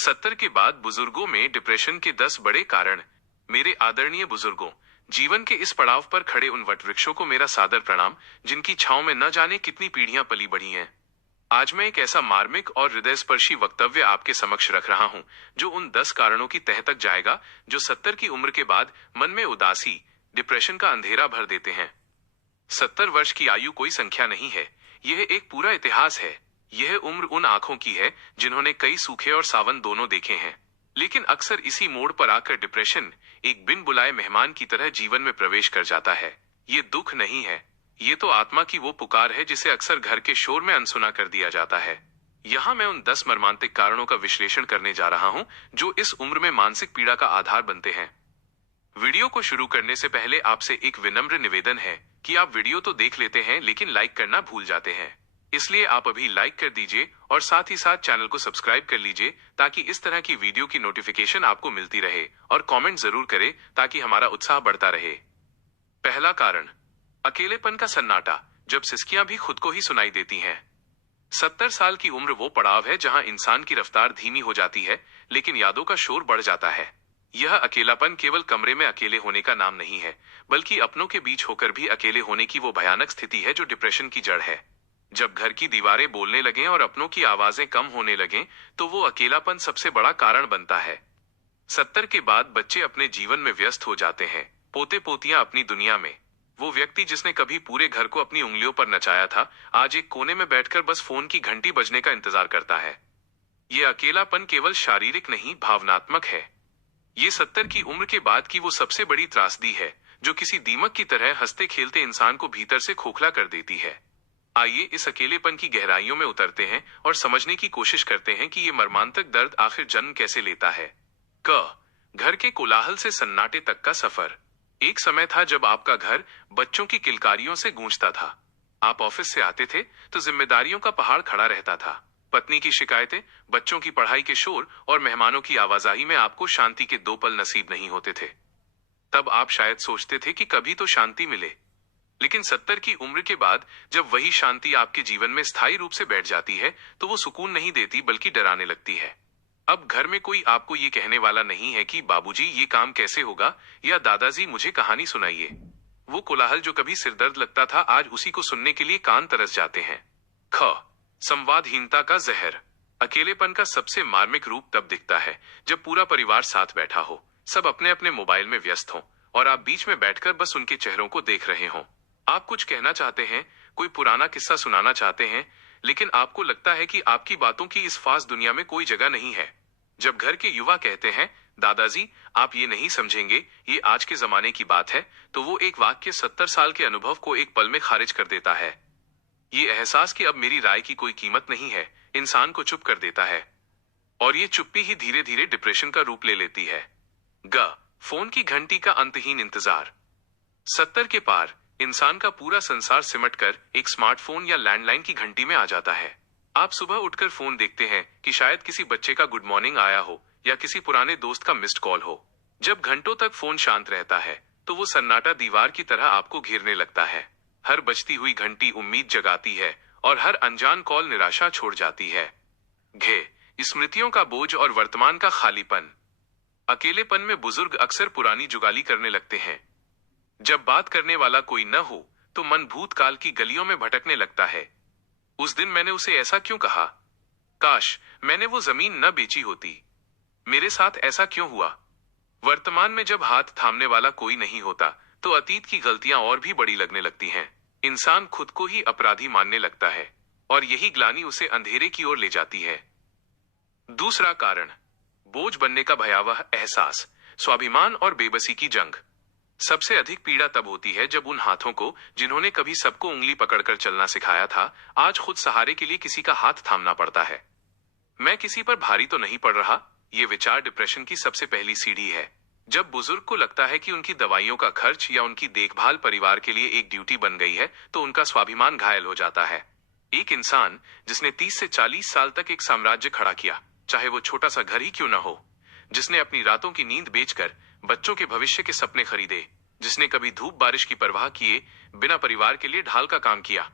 70 के बाद बुजुर्गों में डिप्रेशन के 10 बड़े कारण। मेरे आदरणीय बुजुर्गों, जीवन के इस पड़ाव पर खड़े उन वटवृक्षों को मेरा सादर प्रणाम, जिनकी छांव में न जाने कितनी पीढ़ियां पली बढ़ी हैं। आज मैं एक ऐसा मार्मिक और हृदयस्पर्शी वक्तव्य आपके समक्ष रख रहा हूं, जो उन 10 कारणों की तह तक जाएगा जो 70 की उम्र के बाद मन में उदासी, डिप्रेशन का अंधेरा भर देते हैं। 70 वर्ष की आयु कोई संख्या नहीं है, यह एक पूरा इतिहास है। यह उम्र उन आंखों की है जिन्होंने कई सूखे और सावन दोनों देखे हैं। लेकिन अक्सर इसी मोड़ पर आकर डिप्रेशन एक बिन बुलाए मेहमान की तरह जीवन में प्रवेश कर जाता है। ये दुख नहीं है, ये तो आत्मा की वो पुकार है जिसे अक्सर घर के शोर में अनसुना कर दिया जाता है। यहाँ मैं उन 10 मर्मांतिक कारणों का विश्लेषण करने जा रहा हूँ जो इस उम्र में मानसिक पीड़ा का आधार बनते हैं। वीडियो को शुरू करने से पहले आपसे एक विनम्र निवेदन है कि आप वीडियो तो देख लेते हैं लेकिन लाइक करना भूल जाते हैं। इसलिए आप अभी लाइक कर दीजिए और साथ ही साथ चैनल को सब्सक्राइब कर लीजिए ताकि इस तरह की वीडियो की नोटिफिकेशन आपको मिलती रहे, और कमेंट जरूर करें ताकि हमारा उत्साह बढ़ता रहे। पहला कारण, अकेलेपन का सन्नाटा, जब सिसकियां भी खुद को ही सुनाई देती हैं। 70 साल की उम्र वो पड़ाव है जहां इंसान की रफ्तार धीमी हो जाती है लेकिन यादों का शोर बढ़ जाता है। यह अकेलापन केवल कमरे में अकेले होने का नाम नहीं है, बल्कि अपनों के बीच होकर भी अकेले होने की वो भयानक स्थिति है जो डिप्रेशन की जड़ है। जब घर की दीवारें बोलने लगें और अपनों की आवाजें कम होने लगें, तो वो अकेलापन सबसे बड़ा कारण बनता है। 70 के बाद बच्चे अपने जीवन में व्यस्त हो जाते हैं, पोते पोतियां अपनी दुनिया में। वो व्यक्ति जिसने कभी पूरे घर को अपनी उंगलियों पर नचाया था, आज एक कोने में बैठकर बस फोन की घंटी बजने का इंतजार करता है। ये अकेलापन केवल शारीरिक नहीं, भावनात्मक है। ये 70 की उम्र के बाद की वो सबसे बड़ी त्रासदी है जो किसी दीमक की तरह हंसते खेलते इंसान को भीतर से खोखला कर देती है। आइए इस अकेलेपन की गहराइयों में उतरते हैं और समझने की कोशिश करते हैं कि ये मर्मांतक दर्द आखिर जन्म कैसे लेता है। घर के कोलाहल से सन्नाटे तक का सफर। एक समय था जब आपका घर बच्चों की किलकारियों से गूंजता था। आप ऑफिस से आते थे तो जिम्मेदारियों का पहाड़ खड़ा रहता था। पत्नी की शिकायतें, बच्चों की पढ़ाई के शोर और मेहमानों की आवाजाही में आपको शांति के 2 पल नसीब नहीं होते थे। तब आप शायद सोचते थे कि कभी तो शांति मिले। लेकिन 70 की उम्र के बाद जब वही शांति आपके जीवन में स्थायी रूप से बैठ जाती है, तो वो सुकून नहीं देती बल्कि डराने लगती है। अब घर में कोई आपको ये कहने वाला नहीं है कि बाबूजी ये काम कैसे होगा, या दादाजी मुझे कहानी सुनाइए। वो कोलाहल जो कभी सिरदर्द लगता था, आज उसी को सुनने के लिए कान तरस जाते हैं। संवादहीनता का जहर। अकेलेपन का सबसे मार्मिक रूप तब दिखता है जब पूरा परिवार साथ बैठा हो, सब अपने अपने मोबाइल में व्यस्त हों और आप बीच में बैठकर बस उनके चेहरों को देख रहे हों। आप कुछ कहना चाहते हैं, कोई पुराना किस्सा सुनाना चाहते हैं, लेकिन आपको लगता है कि आपकी बातों की इस फास्ट दुनिया में कोई जगह नहीं है। जब घर के युवा कहते हैं, दादाजी आप ये नहीं समझेंगे, ये आज के जमाने की बात है, तो वो एक वाक्य 70 साल के अनुभव को एक पल में खारिज कर देता है। ये एहसास कि अब मेरी राय की कोई कीमत नहीं है, इंसान को चुप कर देता है, और ये चुप्पी ही धीरे धीरे डिप्रेशन का रूप ले लेती है। फोन की घंटी का अंतहीन इंतजार। 70 के पार इंसान का पूरा संसार सिमटकर एक स्मार्टफोन या लैंडलाइन की घंटी में आ जाता है। आप सुबह उठकर फोन देखते हैं कि शायद किसी बच्चे का गुड मॉर्निंग आया हो या किसी पुराने दोस्त का मिस्ड कॉल हो। जब घंटों तक फोन शांत रहता है, तो वो सन्नाटा दीवार की तरह आपको घेरने लगता है। हर बजती हुई घंटी उम्मीद जगाती है और हर अनजान कॉल निराशा छोड़ जाती है। स्मृतियों का बोझ और वर्तमान का खालीपन। अकेलेपन में बुजुर्ग अक्सर पुरानी जुगाली करने लगते हैं। जब बात करने वाला कोई न हो तो मन भूतकाल की गलियों में भटकने लगता है। उस दिन मैंने उसे ऐसा क्यों कहा, काश मैंने वो जमीन न बेची होती, मेरे साथ ऐसा क्यों हुआ। वर्तमान में जब हाथ थामने वाला कोई नहीं होता तो अतीत की गलतियां और भी बड़ी लगने लगती हैं। इंसान खुद को ही अपराधी मानने लगता है और यही ग्लानि उसे अंधेरे की ओर ले जाती है। दूसरा कारण, बोझ बनने का भयावह एहसास, स्वाभिमान और बेबसी की जंग। सबसे अधिक पीड़ा तब होती है जब उन हाथों को जिन्होंने कभी सबको उंगली पकड़कर चलना सिखाया था, आज खुद सहारे के लिए किसी का हाथ थामना पड़ता है। मैं किसी पर भारी तो नहीं पड़ रहा, ये विचार डिप्रेशन की सबसे पहली सीढ़ी है। जब बुजुर्ग को लगता है कि उनकी दवाइयों का खर्च या उनकी देखभाल परिवार के लिए एक ड्यूटी बन गई है, तो उनका स्वाभिमान घायल हो जाता है। एक इंसान जिसने 30 से 40 साल तक एक साम्राज्य खड़ा किया, चाहे वो छोटा सा घर ही क्यों न हो, जिसने अपनी रातों की नींद बेचकर बच्चों के भविष्य के सपने खरीदे, जिसने कभी धूप बारिश की परवाह किए बिना परिवार के लिए ढाल का काम किया,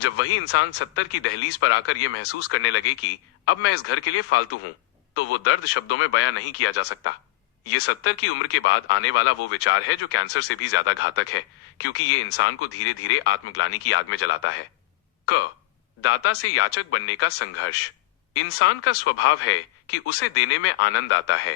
जब वही इंसान 70 की दहलीज पर आकर यह महसूस करने लगे कि अब मैं इस घर के लिए फालतू हूं, तो वो दर्द शब्दों में बयां नहीं किया जा सकता। ये 70 की उम्र के बाद आने वाला वो विचार है जो कैंसर से भी ज्यादा घातक है, क्योंकि ये इंसान को धीरे धीरे आत्मग्लानि की आग में जलाता है। क दाता से याचक बनने का संघर्ष। इंसान का स्वभाव है कि उसे देने में आनंद आता है।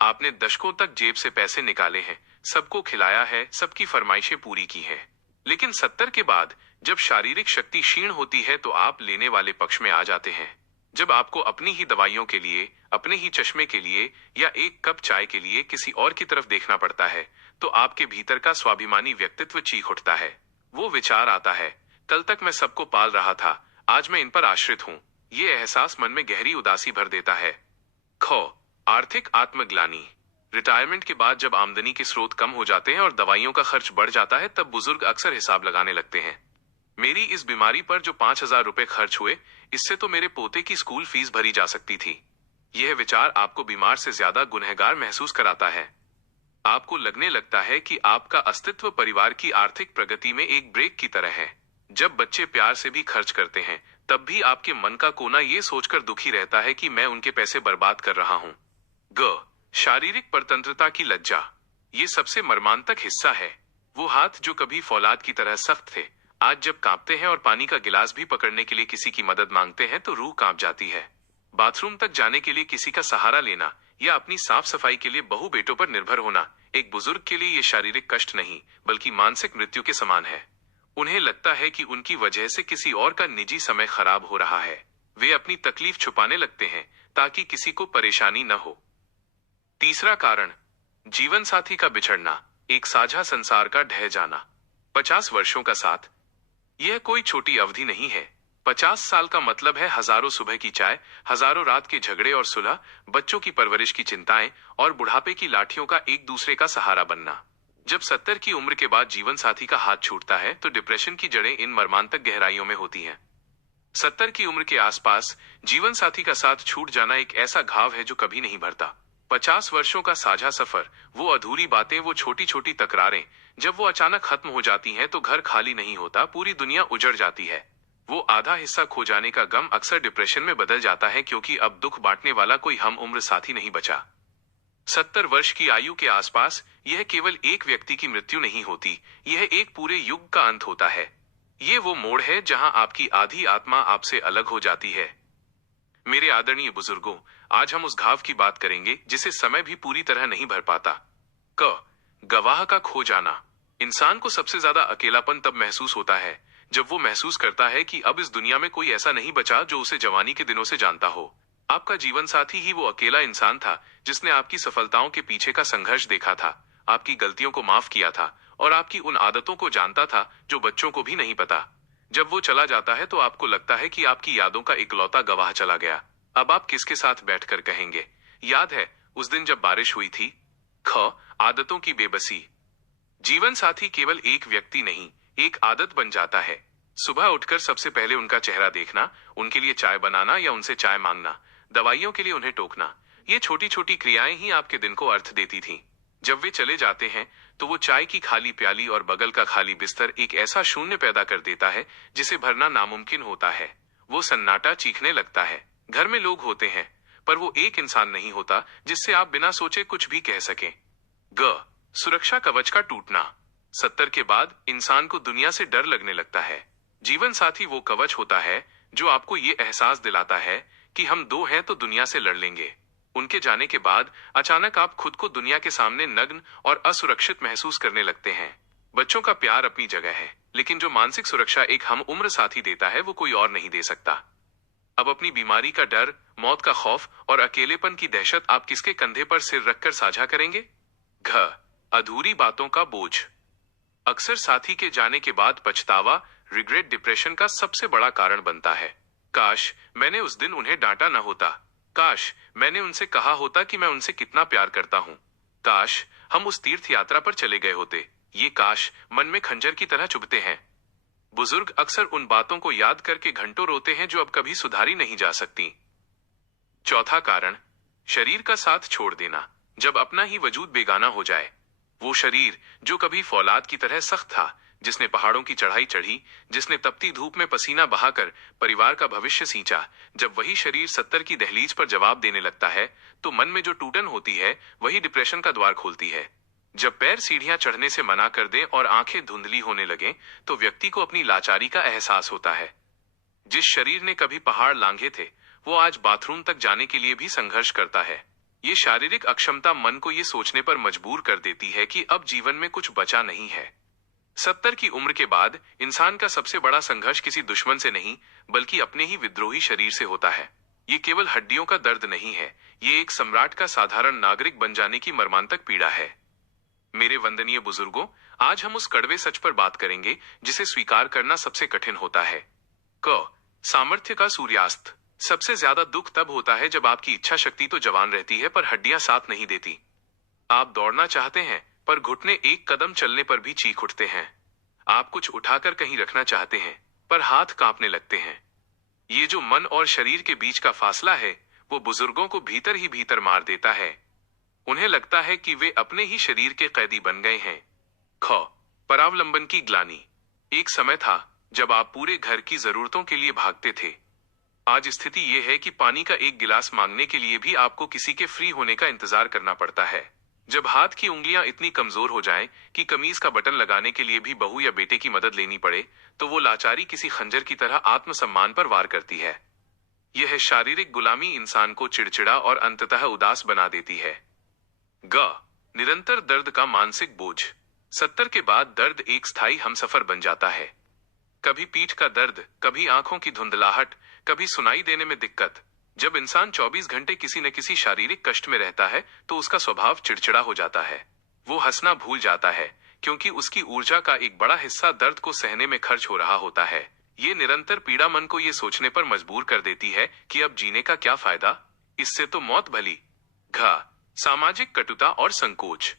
आपने दशकों तक जेब से पैसे निकाले हैं, सबको खिलाया है, सबकी फरमाइशें पूरी की है। लेकिन 70 के बाद जब शारीरिक शक्ति क्षीण होती है तो आप लेने वाले पक्ष में आ जाते हैं। जब आपको अपनी ही दवाइयों के लिए, अपने ही चश्मे के लिए या एक कप चाय के लिए किसी और की तरफ देखना पड़ता है, तो आपके भीतर का स्वाभिमानी व्यक्तित्व चीख उठता है। वो विचार आता है, कल तक मैं सबको पाल रहा था, आज मैं इन पर आश्रित हूं। ये एहसास मन में गहरी उदासी भर देता है। ख आर्थिक आत्मग्लानि। रिटायरमेंट के बाद जब आमदनी के स्रोत कम हो जाते हैं और दवाइयों का खर्च बढ़ जाता है, तब बुजुर्ग अक्सर हिसाब लगाने लगते हैं। मेरी इस बीमारी पर जो 5,000 रुपए खर्च हुए, इससे तो मेरे पोते की स्कूल फीस भरी जा सकती थी। यह विचार आपको बीमार से ज्यादा गुनहगार महसूस कराता है। आपको लगने लगता है कि आपका अस्तित्व परिवार की आर्थिक प्रगति में एक ब्रेक की तरह है। जब बच्चे प्यार से भी खर्च करते हैं, तब भी आपके मन का कोना ये सोचकर दुखी रहता है कि मैं उनके पैसे बर्बाद कर रहा हूं। ग शारीरिक परतंत्रता की लज्जा। ये सबसे मर्मांतक हिस्सा है। वो हाथ जो कभी फौलाद की तरह सख्त थे, आज जब कांपते हैं और पानी का गिलास भी पकड़ने के लिए किसी की मदद मांगते हैं तो रूह कांप जाती है। बाथरूम तक जाने के लिए किसी का सहारा लेना या अपनी साफ सफाई के लिए बहू बेटों पर निर्भर होना, एक बुजुर्ग के लिए ये शारीरिक कष्ट नहीं बल्कि मानसिक मृत्यु के समान है। उन्हें लगता है कि उनकी वजह से किसी और का निजी समय खराब हो रहा है। वे अपनी तकलीफ छुपाने लगते हैं ताकि किसी को परेशानी न हो। तीसरा कारण, जीवन साथी का बिछड़ना, एक साझा संसार का ढह जाना। 50 वर्षों का साथ, यह कोई छोटी अवधि नहीं है। 50 साल का मतलब है हजारों सुबह की चाय, हजारों रात के झगड़े और सुलह, बच्चों की परवरिश की चिंताएं और बुढ़ापे की लाठियों का एक दूसरे का सहारा बनना। जब 70 की उम्र के बाद जीवन साथी का हाथ छूटता है तो डिप्रेशन की जड़ें इन मर्मांतक गहराइयों में होती हैं। 70 की उम्र के आसपास जीवन साथी का साथ छूट जाना एक ऐसा घाव है जो कभी नहीं भरता। 50 वर्षों का साझा सफर, वो अधूरी बातें, वो छोटी छोटी तकरारें, जब वो अचानक खत्म हो जाती हैं तो घर खाली नहीं होता, पूरी दुनिया उजड़ जाती है। वो आधा हिस्सा खो जाने का गम अक्सर डिप्रेशन में बदल जाता है, क्योंकि अब दुख बांटने वाला कोई हम उम्र साथी नहीं बचा। 70 वर्ष की आयु के आसपास यह केवल एक व्यक्ति की मृत्यु नहीं होती, यह एक पूरे युग का अंत होता है। ये वो मोड़ है जहां आपकी आधी आत्मा आपसे अलग हो जाती है। मेरे आदरणीय बुजुर्गों, आज हम उस घाव की बात करेंगे जिसे समय भी पूरी तरह नहीं भर पाता। गवाह का खो जाना। इंसान को सबसे ज्यादा अकेलापन तब महसूस होता है जब वो महसूस करता है कि अब इस दुनिया में कोई ऐसा नहीं बचा जो उसे जवानी के दिनों से जानता हो। आपका जीवन साथी ही वो अकेला इंसान था जिसने आपकी सफलताओं के पीछे का संघर्ष देखा था, आपकी गलतियों को माफ किया था और आपकी उन आदतों को जानता था जो बच्चों को भी नहीं पता। जब वो चला जाता है तो आपको लगता है कि आपकी यादों का इकलौता गवाह चला गया। अब आप किसके साथ बैठकर कहेंगे, याद है उस दिन जब बारिश हुई थी? आदतों की बेबसी। जीवन साथी केवल एक व्यक्ति नहीं, एक आदत बन जाता है। सुबह उठकर सबसे पहले उनका चेहरा देखना, उनके लिए चाय बनाना या उनसे चाय मांगना, दवाइयों के लिए उन्हें टोकना, ये छोटी छोटी क्रियाएं ही आपके दिन को अर्थ देती थीं। जब वे चले जाते हैं तो वो चाय की खाली प्याली और बगल का खाली बिस्तर एक ऐसा शून्य पैदा कर देता है जिसे भरना नामुमकिन होता है। वो सन्नाटा चीखने लगता है। घर में लोग होते हैं, पर वो एक इंसान नहीं होता जिससे आप बिना सोचे कुछ भी कह सकें। सुरक्षा कवच का टूटना। 70 के बाद इंसान को दुनिया से डर लगने लगता है। जीवन साथी वो कवच होता है जो आपको ये एहसास दिलाता है कि हम दो हैं तो दुनिया से लड़ लेंगे। उनके जाने के बाद अचानक आप खुद को दुनिया के सामने नग्न और असुरक्षित महसूस करने लगते हैं। बच्चों का प्यार अपनी जगह है, लेकिन जो मानसिक सुरक्षा एक हम उम्र साथी देता है वो कोई और नहीं दे सकता। अब अपनी बीमारी का डर, मौत का खौफ और अकेलेपन की दहशत आप किसके कंधे पर सिर रखकर साझा करेंगे? अधूरी बातों का बोझ। अक्सर साथी के जाने के बाद पछतावा, रिग्रेट, डिप्रेशन का सबसे बड़ा कारण बनता है। काश मैंने उस दिन उन्हें डांटा न होता। काश मैंने उनसे कहा होता कि मैं उनसे कितना प्यार करता हूँ। काश हम उस तीर्थ यात्रा पर चले गए होते। ये काश मन में खंजर की तरह चुभते हैं। बुजुर्ग अक्सर उन बातों को याद करके घंटों रोते हैं जो अब कभी सुधारी नहीं जा सकती। चौथा कारण, शरीर का साथ छोड़ देना। जब अपना ही वजूद बेगाना हो जाए, वो शरीर जो कभी फौलाद की तरह सख्त था, जिसने पहाड़ों की चढ़ाई चढ़ी, जिसने तपती धूप में पसीना बहाकर परिवार का भविष्य सींचा, जब वही शरीर 70 की दहलीज पर जवाब देने लगता है, तो मन में जो टूटन होती है वही डिप्रेशन का द्वार खोलती है। जब पैर सीढ़ियां चढ़ने से मना कर दें और आंखें धुंधली होने लगें, तो व्यक्ति को अपनी लाचारी का एहसास होता है। जिस शरीर ने कभी पहाड़ लांघे थे, वो आज बाथरूम तक जाने के लिए भी संघर्ष करता है। ये शारीरिक अक्षमता मन को ये सोचने पर मजबूर कर देती है कि अब जीवन में कुछ बचा नहीं है। 70 की उम्र के बाद इंसान का सबसे बड़ा संघर्ष किसी दुश्मन से नहीं, बल्कि अपने ही विद्रोही शरीर से होता है। ये केवल हड्डियों का दर्द नहीं है, ये एक सम्राट का साधारण नागरिक बन जाने की मर्मांतक पीड़ा है। मेरे वंदनीय बुजुर्गों, आज हम उस कड़वे सच पर बात करेंगे जिसे स्वीकार करना सबसे कठिन होता है। सामर्थ्य का सूर्यास्त। सबसे ज्यादा दुख तब होता है जब आपकी इच्छा शक्ति तो जवान रहती है पर हड्डियां साथ नहीं देती। आप दौड़ना चाहते हैं पर घुटने एक कदम चलने पर भी चीख उठते हैं। आप कुछ उठाकर कहीं रखना चाहते हैं पर हाथ कांपने लगते हैं। ये जो मन और शरीर के बीच का फासला है, वो बुजुर्गों को भीतर ही भीतर मार देता है। उन्हें लगता है कि वे अपने ही शरीर के कैदी बन गए हैं। परावलंबन की ग्लानि। एक समय था जब आप पूरे घर की जरूरतों के लिए भागते थे। आज स्थिति यह है कि पानी का एक गिलास मांगने के लिए भी आपको किसी के फ्री होने का इंतजार करना पड़ता है। जब हाथ की उंगलियां इतनी कमजोर हो जाएं कि कमीज का बटन लगाने के लिए भी बहू या बेटे की मदद लेनी पड़े, तो वो लाचारी किसी खंजर की तरह आत्मसम्मान पर वार करती है। यह शारीरिक गुलामी इंसान को चिड़चिड़ा और अंततः उदास बना देती है। निरंतर दर्द का मानसिक बोझ। 70 के बाद दर्द एक स्थायी हमसफर बन जाता है। कभी पीठ का दर्द, कभी आंखों की धुंधलाहट, कभी सुनाई देने में दिक्कत। जब इंसान 24 घंटे किसी न किसी शारीरिक कष्ट में रहता है, तो उसका स्वभाव चिड़चिड़ा हो जाता है। वो हंसना भूल जाता है, क्योंकि उसकी ऊर्जा का एक बड़ा हिस्सा दर्द को सहने में खर्च हो रहा होता है। ये निरंतर पीड़ा मन को ये सोचने पर मजबूर कर देती है कि अब जीने का क्या फायदा, इससे तो मौत भली। सामाजिक कटुता और संकोच।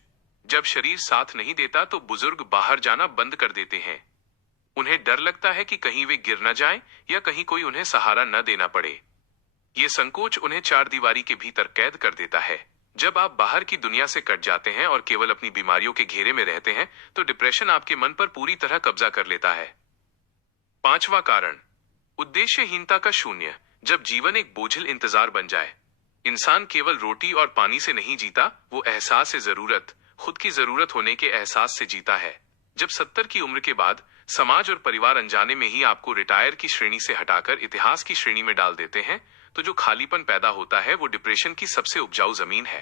जब शरीर साथ नहीं देता तो बुजुर्ग बाहर जाना बंद कर देते हैं। उन्हें डर लगता है कि कहीं वे गिर न जाएं या कहीं कोई उन्हें सहारा न देना पड़े। ये संकोच उन्हें चार दीवारी के भीतर कैद कर देता है। जब आप बाहर की दुनिया से कट जाते हैं और केवल अपनी बीमारियों के घेरे में रहते हैं, तो डिप्रेशन आपके मन पर पूरी तरह कब्जा कर लेता है। 5वां कारण, उद्देश्यहीनता का शून्य। जब जीवन एक बोझिल इंतजार बन जाए, इंसान केवल रोटी और पानी से नहीं जीता, वो एहसास से जरूरत, खुद की जरूरत होने के एहसास से जीता है। जब 70 की उम्र के बाद समाज और परिवार अनजाने में ही आपको रिटायर की श्रेणी से हटाकर इतिहास की श्रेणी में डाल देते हैं, तो जो खालीपन पैदा होता है वो डिप्रेशन की सबसे उपजाऊ जमीन है।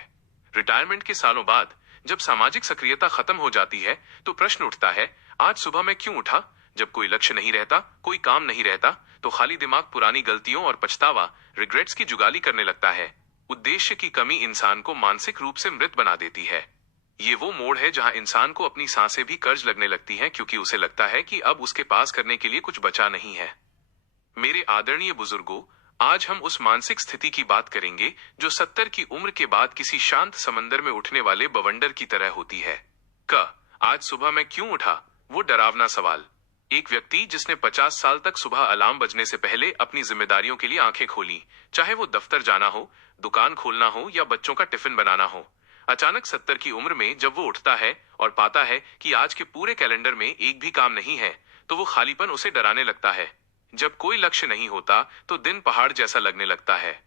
रिटायरमेंट के सालों बाद जब सामाजिक सक्रियता खत्म हो जाती है, तो प्रश्न उठता है, आज सुबह मैं क्यों उठा? जब कोई लक्ष्य नहीं रहता, कोई काम नहीं रहता, तो खाली दिमाग पुरानी गलतियों और पछतावा, रिग्रेट्स की जुगाली करने लगता है। उद्देश्य की कमी इंसान को मानसिक रूप से मृत बना देती है। ये वो मोड़ है जहां इंसान को अपनी सांसें भी कर्ज लगने लगती हैं, क्योंकि उसे लगता है कि अब उसके पास करने के लिए कुछ बचा नहीं है। मेरे आदरणीय बुजुर्गों, आज हम उस मानसिक स्थिति की बात करेंगे जो 70 की उम्र के बाद किसी शांत समंदर में उठने वाले बवंडर की तरह होती है। आज सुबह मैं क्यों उठा? वो डरावना सवाल। एक व्यक्ति जिसने 50 साल तक सुबह अलार्म बजने से पहले अपनी जिम्मेदारियों के लिए आंखें खोली, चाहे वो दफ्तर जाना हो, दुकान खोलना हो या बच्चों का टिफिन बनाना हो, अचानक 70 की उम्र में जब वो उठता है और पाता है कि आज के पूरे कैलेंडर में एक भी काम नहीं है, तो वो खालीपन उसे डराने लगता है। जब कोई लक्ष्य नहीं होता तो दिन पहाड़ जैसा लगने लगता है।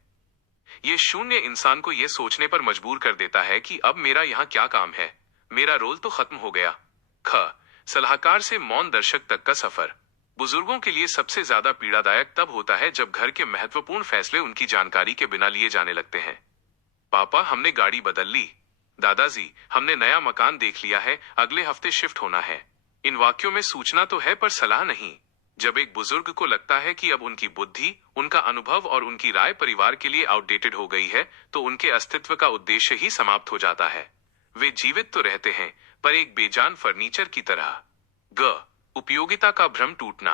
ये शून्य इंसान को ये सोचने पर मजबूर कर देता है कि अब मेरा यहाँ क्या काम है, मेरा रोल तो खत्म हो गया। सलाहकार से मौन दर्शक तक का सफर। बुजुर्गों के लिए सबसे ज्यादा पीड़ादायक तब होता है जब घर के महत्वपूर्ण फैसले उनकी जानकारी के बिना लिए जाने लगते हैं। पापा, हमने गाड़ी बदल ली। दादाजी, हमने नया मकान देख लिया है, अगले हफ्ते शिफ्ट होना है। इन वाक्यों में सूचना तो है पर सलाह नहीं। जब एक बुजुर्ग को लगता है कि अब उनकी बुद्धि, उनका अनुभव और उनकी राय परिवार के लिए आउटडेटेड हो गई है, तो उनके अस्तित्व का उद्देश्य ही समाप्त हो जाता है। वे जीवित तो रहते हैं पर एक बेजान फर्नीचर की तरह। उपयोगिता का भ्रम टूटना।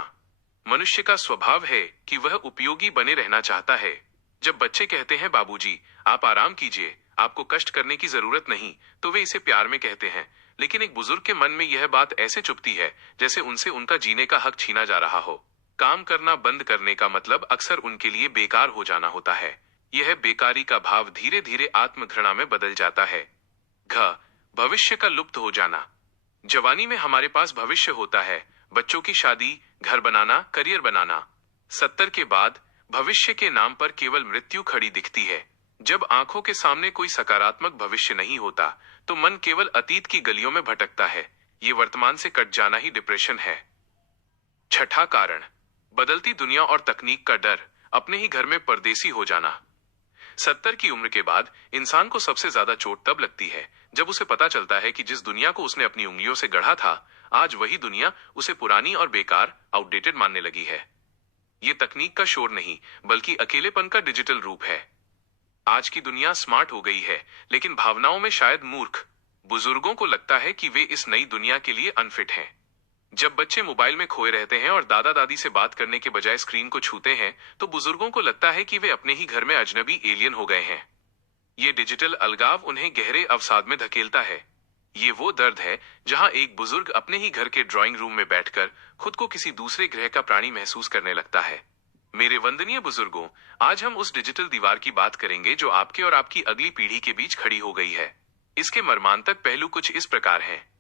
मनुष्य का स्वभाव है कि वह उपयोगी बने रहना चाहता है। जब बच्चे कहते हैं, बाबूजी आप आराम कीजिए, आपको कष्ट करने की जरूरत नहीं, तो वे इसे प्यार में कहते हैं। लेकिन एक बुजुर्ग के मन में यह बात ऐसे चुभती है जैसे उनसे उनका जीने का हक छीना जा रहा हो। काम करना बंद करने का मतलब अक्सर उनके लिए बेकार हो जाना होता है। यह बेकारी का भाव धीरे धीरे आत्मघृणा में बदल जाता है। भविष्य का लुप्त हो जाना। जवानी में हमारे पास भविष्य होता है, बच्चों की शादी, घर बनाना, करियर बनाना। 70 के बाद भविष्य के नाम पर केवल मृत्यु खड़ी दिखती है। जब आंखों के सामने कोई सकारात्मक भविष्य नहीं होता, तो मन केवल अतीत की गलियों में भटकता है। ये वर्तमान से कट जाना ही डिप्रेशन है। छठा कारण, बदलती दुनिया और तकनीक का डर, अपने ही घर में परदेसी हो जाना। 70 की उम्र के बाद इंसान को सबसे ज्यादा चोट तब लगती है जब उसे पता चलता है कि जिस दुनिया को उसने अपनी उंगलियों से गढ़ा था, आज वही दुनिया उसे पुरानी और बेकार, आउटडेटेड मानने लगी है। ये तकनीक का शोर नहीं, बल्कि अकेलेपन का डिजिटल रूप है। आज की दुनिया स्मार्ट हो गई है, लेकिन भावनाओं में शायद मूर्ख। बुजुर्गों को लगता है कि वे इस नई दुनिया के लिए अनफिट हैं। जब बच्चे मोबाइल में खोए रहते हैं और दादा दादी से बात करने के बजाय स्क्रीन को छूते हैं, तो बुजुर्गों को लगता है कि वे अपने ही घर में अजनबी एलियन हो गए हैं। ये डिजिटल अलगाव उन्हें गहरे अवसाद में धकेलता है। ये वो दर्द है जहां एक बुजुर्ग अपने ही घर के ड्राइंग रूम में बैठकर खुद को किसी दूसरे ग्रह का प्राणी महसूस करने लगता है। मेरे वंदनीय बुजुर्गों, आज हम उस डिजिटल दीवार की बात करेंगे जो आपके और आपकी अगली पीढ़ी के बीच खड़ी हो गई है। इसके मर्मांतक पहलू कुछ इस प्रकार हैं।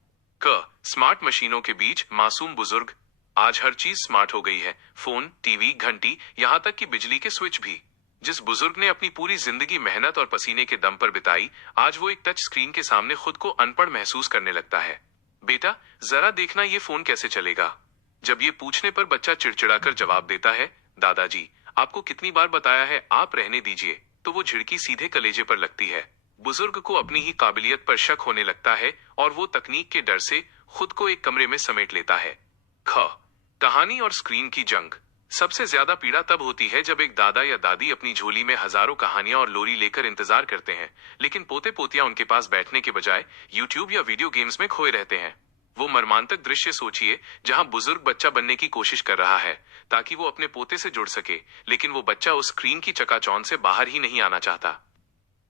स्मार्ट मशीनों के बीच मासूम बुजुर्ग। आज हर चीज स्मार्ट हो गई है, फोन, टीवी, घंटी, यहाँ तक कि बिजली के स्विच भी। जिस बुजुर्ग ने अपनी पूरी जिंदगी मेहनत और पसीने के दम पर बिताई, आज वो एक टच स्क्रीन के सामने खुद को अनपढ़ महसूस करने लगता है। बेटा, जरा देखना ये फोन कैसे चलेगा। जब ये पूछने पर बच्चा चिड़चिड़ा कर जवाब देता है, दादाजी आपको कितनी बार बताया है, आप रहने दीजिए, तो वो झिड़की सीधे कलेजे पर लगती है। बुजुर्ग को अपनी ही काबिलियत पर शक होने लगता है और वो तकनीक के डर से खुद को एक कमरे में समेट लेता है। कहानी और स्क्रीन की जंग। सबसे ज्यादा पीड़ा तब होती है जब एक दादा या दादी अपनी झोली में हजारों कहानियां और लोरी लेकर इंतजार करते हैं, लेकिन पोते पोतियां उनके पास बैठने के बजाय यूट्यूब या वीडियो गेम्स में खोए रहते हैं। वो मर्मांतक दृश्य सोचिए जहां बुजुर्ग बच्चा बनने की कोशिश कर रहा है ताकि वो अपने पोते से जुड़ सके, लेकिन वो बच्चा उस स्क्रीन की चकाचौंध से बाहर ही नहीं आना चाहता।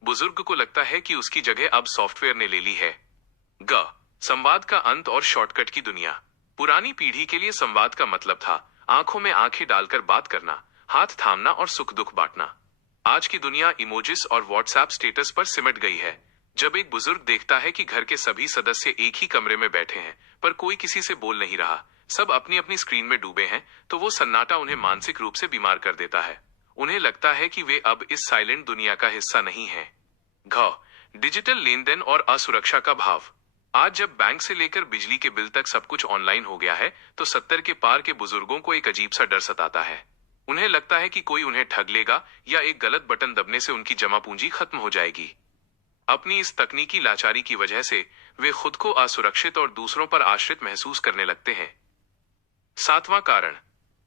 बुजुर्ग को लगता है कि उसकी जगह अब सॉफ्टवेयर ने ले ली है। संवाद का अंत और शॉर्टकट की दुनिया। पुरानी पीढ़ी के लिए संवाद का मतलब था आंखों में आंखें डालकर बात करना, हाथ थामना और सुख दुख बांटना। आज की दुनिया इमोजिस और व्हाट्सएप स्टेटस पर सिमट गई है। जब एक बुजुर्ग देखता है कि घर के सभी सदस्य एक ही कमरे में बैठे हैं पर कोई किसी से बोल नहीं रहा, सब अपनी अपनी स्क्रीन में डूबे हैं, तो वो सन्नाटा उन्हें मानसिक रूप से बीमार कर देता है। उन्हें लगता है कि वे अब इस साइलेंट दुनिया का हिस्सा नहीं है। डिजिटल लेन देन और असुरक्षा का भाव। आज जब बैंक से लेकर बिजली के बिल तक सब कुछ ऑनलाइन हो गया है, तो 70 के पार के बुजुर्गों को एक अजीब सा डर सताता है। उन्हें लगता है कि कोई उन्हें ठग लेगा या एक गलत बटन दबने से उनकी जमा पूंजी खत्म हो जाएगी। अपनी इस तकनीकी लाचारी की वजह से वे खुद को असुरक्षित और दूसरों पर आश्रित महसूस करने लगते हैं। 7वां कारण,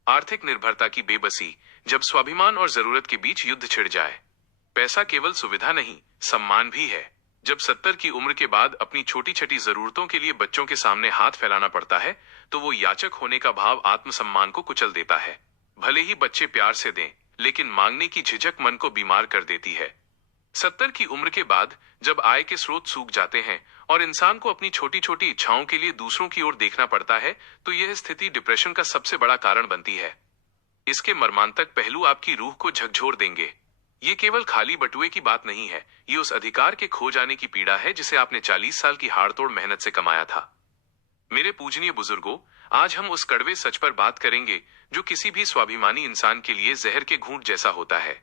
आर्थिक निर्भरता की बेबसी। जब स्वाभिमान और जरूरत के बीच युद्ध छिड़ जाए। पैसा केवल सुविधा नहीं, सम्मान भी है। जब 70 की उम्र के बाद अपनी छोटी छोटी जरूरतों के लिए बच्चों के सामने हाथ फैलाना पड़ता है, तो वो याचक होने का भाव आत्मसम्मान को कुचल देता है। भले ही बच्चे प्यार से दें, लेकिन मांगने की झिझक मन को बीमार कर देती है। 70 की उम्र के बाद जब आय के स्रोत सूख जाते हैं और इंसान को अपनी छोटी छोटी इच्छाओं के लिए दूसरों की ओर देखना पड़ता है, तो यह स्थिति डिप्रेशन का सबसे बड़ा कारण बनती है। इसके मर्मांतक पहलू आपकी रूह को झकझोर देंगे। ये केवल खाली बटुए की बात नहीं है, ये उस अधिकार के खो जाने की पीड़ा है जिसे आपने 40 साल की हाड़तोड़ मेहनत से कमाया था। मेरे पूजनीय बुजुर्गों, आज हम उस कड़वे सच पर बात करेंगे जो किसी भी स्वाभिमानी इंसान के लिए जहर के घूंट जैसा होता है।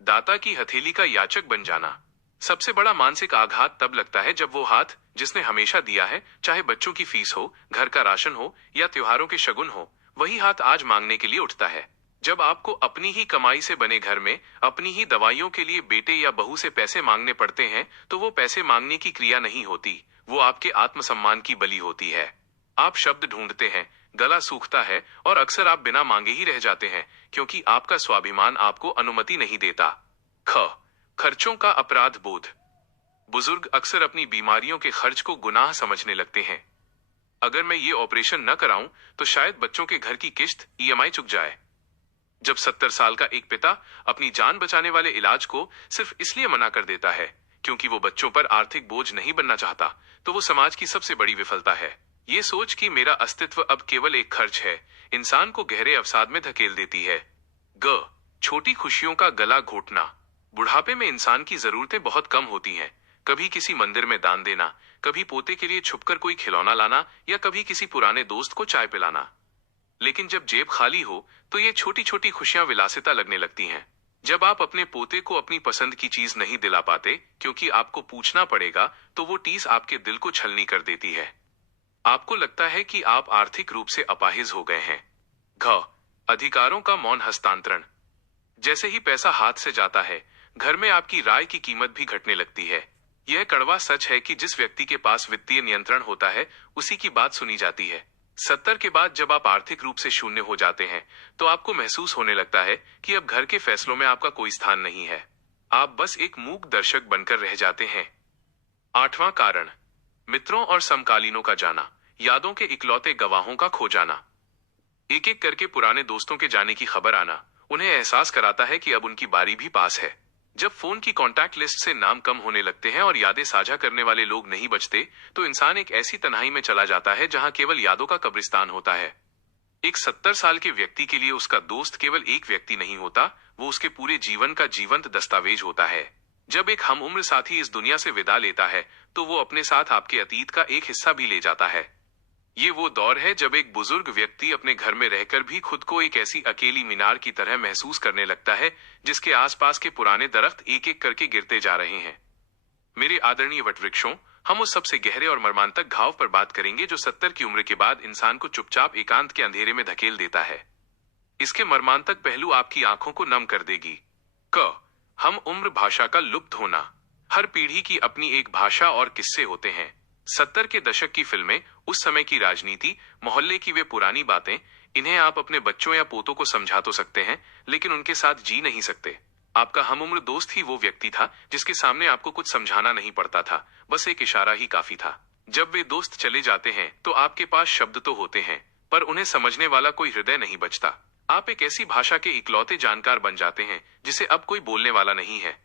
दाता की हथेली का याचक बन जाना। सबसे बड़ा मानसिक आघात तब लगता है जब वो हाथ जिसने हमेशा दिया है, चाहे बच्चों की फीस हो, घर का राशन हो या त्योहारों के शगुन हो, वही हाथ आज मांगने के लिए उठता है। जब आपको अपनी ही कमाई से बने घर में अपनी ही दवाइयों के लिए बेटे या बहू से पैसे मांगने पड़ते हैं, तो वो पैसे मांगने की क्रिया नहीं होती, वो आपके आत्मसम्मान की बलि होती है। आप शब्द ढूंढते हैं, गला सूखता है और अक्सर आप बिना मांगे ही रह जाते हैं, क्योंकि आपका स्वाभिमान आपको अनुमति नहीं देता। खर्चों का अपराध बोध। बुजुर्ग अक्सर अपनी बीमारियों के खर्च को गुनाह समझने लगते हैं। अगर मैं ये ऑपरेशन न कराऊं तो शायद बच्चों के घर की किश्त EMI चुक जाए। जब 70 साल का एक पिता अपनी जान बचाने वाले इलाज को सिर्फ इसलिए मना कर देता है क्योंकि वो बच्चों पर आर्थिक बोझ नहीं बनना चाहता, तो वो समाज की सबसे बड़ी विफलता है। ये सोच कि मेरा अस्तित्व अब केवल एक खर्च है, इंसान को गहरे अवसाद में धकेल देती है। छोटी खुशियों का गला घोटना। बुढ़ापे में इंसान की जरूरतें बहुत कम होती हैं, कभी किसी मंदिर में दान देना, कभी पोते के लिए छुपकर कोई खिलौना लाना या कभी किसी पुराने दोस्त को चाय पिलाना। लेकिन जब जेब खाली हो तो ये छोटी छोटी खुशियां विलासिता लगने लगती हैं। जब आप अपने पोते को अपनी पसंद की चीज नहीं दिला पाते क्योंकि आपको पूछना पड़ेगा, तो वो टीस आपके दिल को छलनी कर देती है। आपको लगता है कि आप आर्थिक रूप से अपाहिज हो गए हैं। घ अधिकारों का मौन हस्तांतरण। जैसे ही पैसा हाथ से जाता है, घर में आपकी राय की कीमत भी घटने लगती है। यह कड़वा सच है कि जिस व्यक्ति के पास वित्तीय नियंत्रण होता है, उसी की बात सुनी जाती है। 70 के बाद जब आप आर्थिक रूप से शून्य हो जाते हैं, तो आपको महसूस होने लगता है कि अब घर के फैसलों में आपका कोई स्थान नहीं है। आप बस एक मूक दर्शक बनकर रह जाते हैं। 8वां कारण, मित्रों और समकालीनों का जाना, यादों के इकलौते गवाहों का खो जाना। एक एक करके पुराने दोस्तों के जाने की खबर आना उन्हें एहसास कराता है कि अब उनकी बारी भी पास है। जब फोन की कॉन्टैक्ट लिस्ट से नाम कम होने लगते हैं और यादें साझा करने वाले लोग नहीं बचते, तो इंसान एक ऐसी तन्हाई में चला जाता है जहां केवल यादों का कब्रिस्तान होता है। एक 70 साल के व्यक्ति के लिए उसका दोस्त केवल एक व्यक्ति नहीं होता, वो उसके पूरे जीवन का जीवंत दस्तावेज होता है। जब एक हम उम्र साथी इस दुनिया से विदा लेता है, तो वो अपने साथ आपके अतीत का एक हिस्सा भी ले जाता है। ये वो दौर है जब एक बुजुर्ग व्यक्ति अपने घर में रहकर भी खुद को एक ऐसी अकेली मीनार की तरह महसूस करने लगता है जिसके आसपास के पुराने दरख्त एक एक करके गिरते जा रहे हैं। मेरे आदरणीय वटवृक्षों, हम उस सबसे गहरे और मर्मांतक घाव पर बात करेंगे जो 70 की उम्र के बाद इंसान को चुपचाप एकांत के अंधेरे में धकेल देता है। इसके मर्मांतक पहलू आपकी आंखों को नम कर देगी। क हम उम्र भाषा का लुप्त होना। हर पीढ़ी की अपनी एक भाषा और किस्से होते हैं। 70 के दशक की फिल्में, उस समय की राजनीति, मोहल्ले की वे पुरानी बातें, इन्हें आप अपने बच्चों या पोतों को समझा तो सकते हैं, लेकिन उनके साथ जी नहीं सकते। आपका हमउम्र दोस्त ही वो व्यक्ति था जिसके सामने आपको कुछ समझाना नहीं पड़ता था, बस एक इशारा ही काफी था। जब वे दोस्त चले जाते हैं तो आपके पास शब्द तो होते हैं, पर उन्हें समझने वाला कोई हृदय नहीं बचता। आप एक ऐसी भाषा के इकलौते जानकार बन जाते हैं जिसे अब कोई बोलने वाला नहीं है।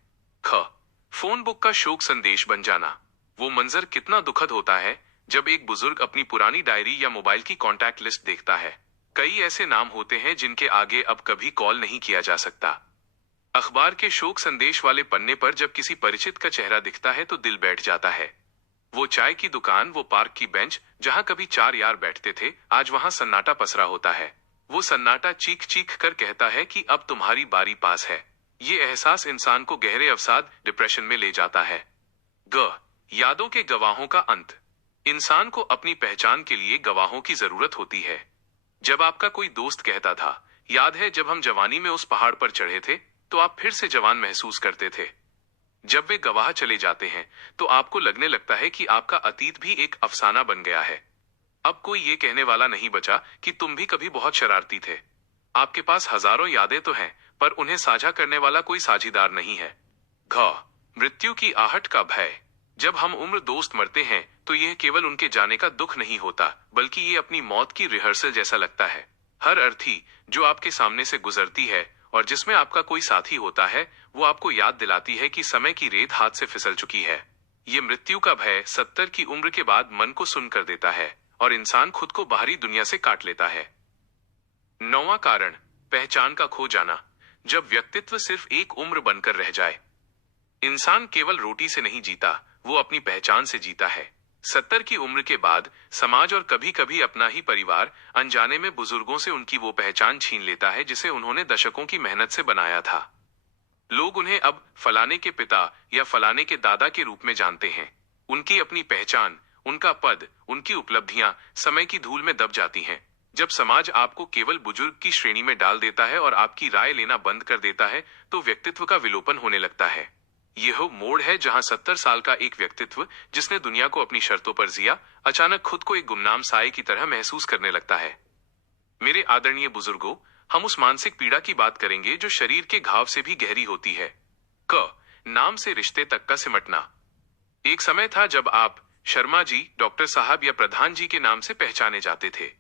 ख फोन बुक का शोक संदेश बन जाना। वो मंजर कितना दुखद होता है जब एक बुजुर्ग अपनी पुरानी डायरी या मोबाइल की कॉन्टैक्ट लिस्ट देखता है। कई ऐसे नाम होते हैं जिनके आगे अब कभी कॉल नहीं किया जा सकता। अखबार के शोक संदेश वाले पन्ने पर जब किसी परिचित का चेहरा दिखता है तो दिल बैठ जाता है। वो चाय की दुकान, वो पार्क की बेंच जहां कभी 4 यार बैठते थे, आज वहां सन्नाटा पसरा होता है। वो सन्नाटा चीख चीख कर कहता है कि अब तुम्हारी बारी पास है। ये एहसास इंसान को गहरे अवसाद, डिप्रेशन में ले जाता है। ग यादों के गवाहों का अंत। इंसान को अपनी पहचान के लिए गवाहों की जरूरत होती है। जब आपका कोई दोस्त कहता था, याद है जब हम जवानी में उस पहाड़ पर चढ़े थे, तो आप फिर से जवान महसूस करते थे। जब वे गवाह चले जाते हैं तो आपको लगने लगता है कि आपका अतीत भी एक अफसाना बन गया है। अब कोई ये कहने वाला नहीं बचा कि तुम भी कभी बहुत शरारती थे। आपके पास हजारों यादें तो हैं, पर उन्हें साझा करने वाला कोई साझीदार नहीं है। घ मृत्यु की आहट का भय। जब हम उम्र दोस्त मरते हैं तो यह केवल उनके जाने का दुख नहीं होता, बल्कि ये अपनी मौत की रिहर्सल जैसा लगता है। हर अर्थी जो आपके सामने से गुजरती है और जिसमें आपका कोई साथी होता है, वो आपको याद दिलाती है कि समय की रेत हाथ से फिसल चुकी है। ये मृत्यु का भय 70 की उम्र के बाद मन को सुन कर देता है और इंसान खुद को बाहरी दुनिया से काट लेता है। 9वां कारण, पहचान का खो जाना। जब व्यक्तित्व सिर्फ एक उम्र बनकर रह जाए। इंसान केवल रोटी से नहीं जीता, वो अपनी पहचान से जीता है। 70 की उम्र के बाद समाज और कभी कभी अपना ही परिवार अनजाने में बुजुर्गों से उनकी वो पहचान छीन लेता है जिसे उन्होंने दशकों की मेहनत से बनाया था। लोग उन्हें अब फलाने के पिता या फलाने के दादा के रूप में जानते हैं। उनकी अपनी पहचान, उनका पद, उनकी उपलब्धियां समय की धूल में दब जाती हैं। जब समाज आपको केवल बुजुर्ग की श्रेणी में डाल देता है और आपकी राय लेना बंद कर देता है, तो व्यक्तित्व का विलोपन होने लगता है। यह मोड़ है जहां 70 साल का एक व्यक्तित्व जिसने दुनिया को अपनी शर्तों पर जिया, अचानक खुद को एक गुमनाम साए की तरह महसूस करने लगता है। मेरे आदरणीय बुजुर्गों, हम उस मानसिक पीड़ा की बात करेंगे जो शरीर के घाव से भी गहरी होती है। क नाम से रिश्ते तक का सिमटना। एक समय था जब आप शर्मा जी, डॉक्टर साहब या प्रधान जी के नाम से पहचाने जाते थे।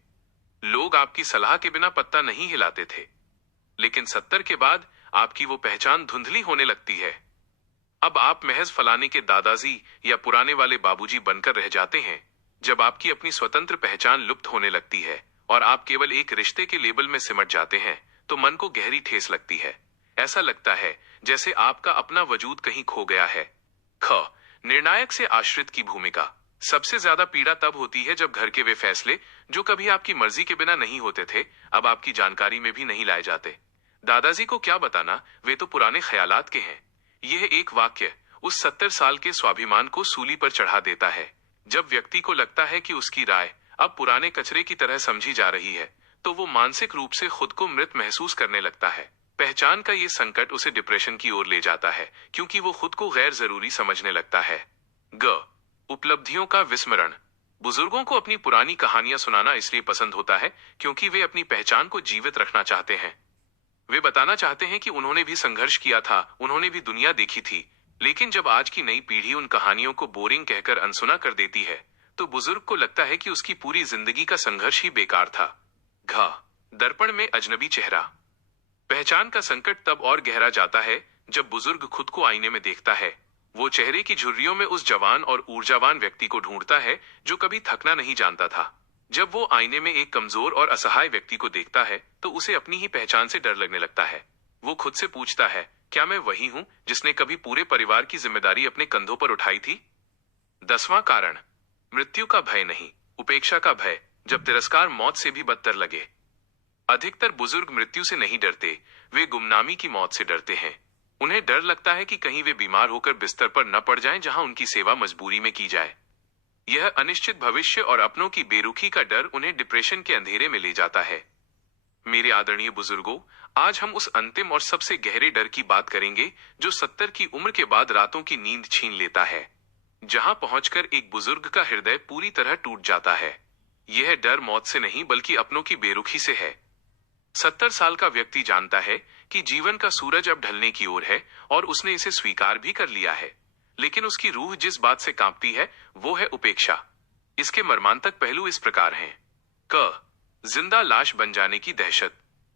लोग आपकी सलाह के बिना पत्ता नहीं हिलाते थे। लेकिन 70 के बाद आपकी वो पहचान धुंधली होने लगती है। अब आप महज फलाने के दादाजी या पुराने वाले बाबूजी बनकर रह जाते हैं। जब आपकी अपनी स्वतंत्र पहचान लुप्त होने लगती है और आप केवल एक रिश्ते के लेबल में सिमट जाते हैं, तो मन को गहरी ठेस लगती है। ऐसा लगता है जैसे आपका अपना वजूद कहीं खो गया है। ख निर्णायक से आश्रित की भूमिका। सबसे ज्यादा पीड़ा तब होती है जब घर के वे फैसले जो कभी आपकी मर्जी के बिना नहीं होते थे, अब आपकी जानकारी में भी नहीं लाए जाते। दादाजी को क्या बताना, वे तो पुराने ख्यालात के हैं। यह एक वाक्य उस 70 साल के स्वाभिमान को सूली पर चढ़ा देता है। जब व्यक्ति को लगता है कि उसकी राय अब पुराने कचरे की तरह समझी जा रही है, तो वो मानसिक रूप से खुद को मृत महसूस करने लगता है। पहचान का ये संकट उसे डिप्रेशन की ओर ले जाता है, क्योंकि वो खुद को गैर जरूरी समझने लगता है। उपलब्धियों का विस्मरण। बुजुर्गों को अपनी पुरानी कहानियां सुनाना इसलिए पसंद होता है क्योंकि वे अपनी पहचान को जीवित रखना चाहते हैं। वे बताना चाहते हैं कि उन्होंने भी संघर्ष किया था, उन्होंने भी दुनिया देखी थी। लेकिन जब आज की नई पीढ़ी उन कहानियों को बोरिंग कहकर अनसुना कर देती है, तो बुजुर्ग को लगता है कि उसकी पूरी जिंदगी का संघर्ष ही बेकार था। दर्पण में अजनबी चेहरा। पहचान का संकट तब और गहरा जाता है जब बुजुर्ग खुद को आईने में देखता है। वो चेहरे की झुर्रियों में उस जवान और ऊर्जावान व्यक्ति को ढूंढता है जो कभी थकना नहीं जानता था। जब वो आईने में एक कमजोर और असहाय व्यक्ति को देखता है, तो उसे अपनी ही पहचान से डर लगने लगता है। वो खुद से पूछता है, क्या मैं वही हूं जिसने कभी पूरे परिवार की जिम्मेदारी अपने कंधों पर उठाई थी? 10वां कारण, मृत्यु का भय नहीं, उपेक्षा का भय, जब तिरस्कार मौत से भी बदतर लगे। अधिकतर बुजुर्ग मृत्यु से नहीं डरते, वे गुमनामी की मौत से डरते हैं। उन्हें डर लगता है कि कहीं वे बीमार होकर बिस्तर पर न पड़ जाएं, जहां उनकी सेवा मजबूरी में की जाए। यह अनिश्चित भविष्य और अपनों की बेरुखी का डर उन्हें डिप्रेशन के अंधेरे में ले जाता है। मेरे आदरणीय बुजुर्गों, आज हम उस अंतिम और सबसे गहरे डर की बात करेंगे जो 70 की उम्र के बाद रातों की नींद छीन लेता है, जहां पहुंचकर एक बुजुर्ग का हृदय पूरी तरह टूट जाता है। यह डर मौत से नहीं बल्कि अपनों की बेरुखी से है। 70 साल का व्यक्ति जानता है कि जीवन का सूरज अब ढलने की ओर है और उसने इसे स्वीकार भी कर लिया है, लेकिन उसकी रूह जिस बात से कांपती है वो है उपेक्षा। इसके मर्मांतक पहलू इस प्रकार हैं। जिंदा लाश बन जाने की दहशत।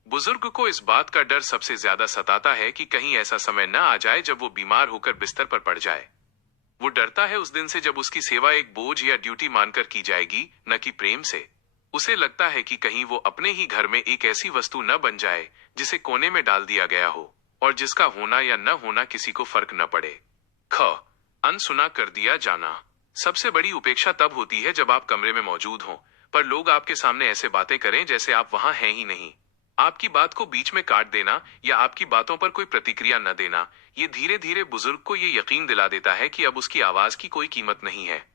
बुजुर्ग को इस बात का डर सबसे ज्यादा सताता है कि कहीं ऐसा समय न आ जाए जब वो बीमार होकर बिस्तर पर पड़ जाए। वो डरता है उस दिन से जब उसकी सेवा एक बोझ या ड्यूटी मानकर की जाएगी, न कि प्रेम से। उसे लगता है कि कहीं वो अपने ही घर में एक ऐसी वस्तु न बन जाए जिसे कोने में डाल दिया गया हो और जिसका होना या न होना किसी को फर्क न पड़े। अनसुना कर दिया जाना। सबसे बड़ी उपेक्षा तब होती है जब आप कमरे में मौजूद हों, पर लोग आपके सामने ऐसे बातें करें जैसे आप वहां हैं ही नहीं। आपकी बात को बीच में काट देना या आपकी बातों पर कोई प्रतिक्रिया न देना, ये धीरे धीरे बुजुर्ग को ये यकीन दिला देता है कि अब उसकी आवाज की कोई कीमत नहीं है।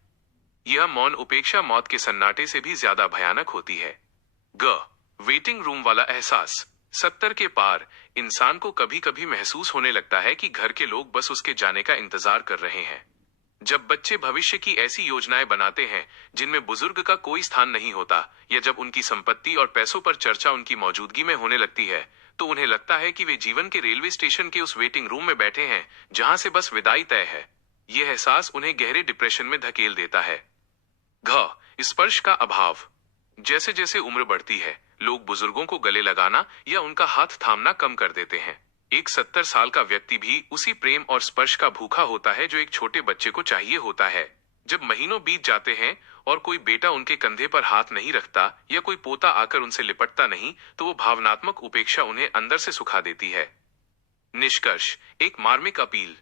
यह मौन उपेक्षा मौत के सन्नाटे से भी ज्यादा भयानक होती है। वेटिंग रूम वाला एहसास। 70 के पार इंसान को कभी कभी महसूस होने लगता है कि घर के लोग बस उसके जाने का इंतजार कर रहे हैं। जब बच्चे भविष्य की ऐसी योजनाएं बनाते हैं जिनमें बुजुर्ग का कोई स्थान नहीं होता, या जब उनकी संपत्ति और पैसों पर चर्चा उनकी मौजूदगी में होने लगती है, तो उन्हें लगता है कि वे जीवन के रेलवे स्टेशन के उस वेटिंग रूम में बैठे हैं जहां से बस विदाई तय है। यह एहसास उन्हें गहरे डिप्रेशन में धकेल देता है। स्पर्श का अभाव। जैसे जैसे उम्र बढ़ती है, लोग बुजुर्गों को गले लगाना या उनका हाथ थामना कम कर देते हैं। एक 70 साल का व्यक्ति भी उसी प्रेम और स्पर्श का भूखा होता है जो एक छोटे बच्चे को चाहिए होता है। जब महीनों बीत जाते हैं और कोई बेटा उनके कंधे पर हाथ नहीं रखता या कोई पोता आकर उनसे लिपटता नहीं, तो वो भावनात्मक उपेक्षा उन्हें अंदर से सुखा देती है। निष्कर्ष, एक मार्मिक अपील।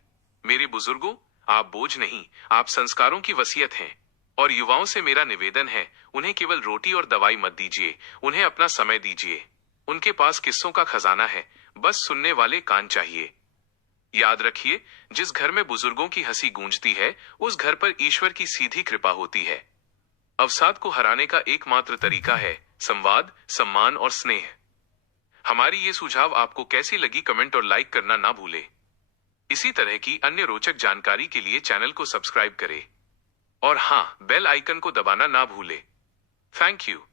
मेरे बुजुर्गों, आप बोझ नहीं, आप संस्कारों की वसीयत हैं। और युवाओं से मेरा निवेदन है, उन्हें केवल रोटी और दवाई मत दीजिए, उन्हें अपना समय दीजिए। उनके पास किस्सों का खजाना है, बस सुनने वाले कान चाहिए। याद रखिए, जिस घर में बुजुर्गों की हंसी गूंजती है, उस घर पर ईश्वर की सीधी कृपा होती है। अवसाद को हराने का एकमात्र तरीका है संवाद, सम्मान और स्नेह। हमारी ये सुझाव आपको कैसी लगी, कमेंट और लाइक करना ना भूले। इसी तरह की अन्य रोचक जानकारी के लिए चैनल को सब्सक्राइब करें और हाँ, बेल आइकन को दबाना ना भूले। Thank you.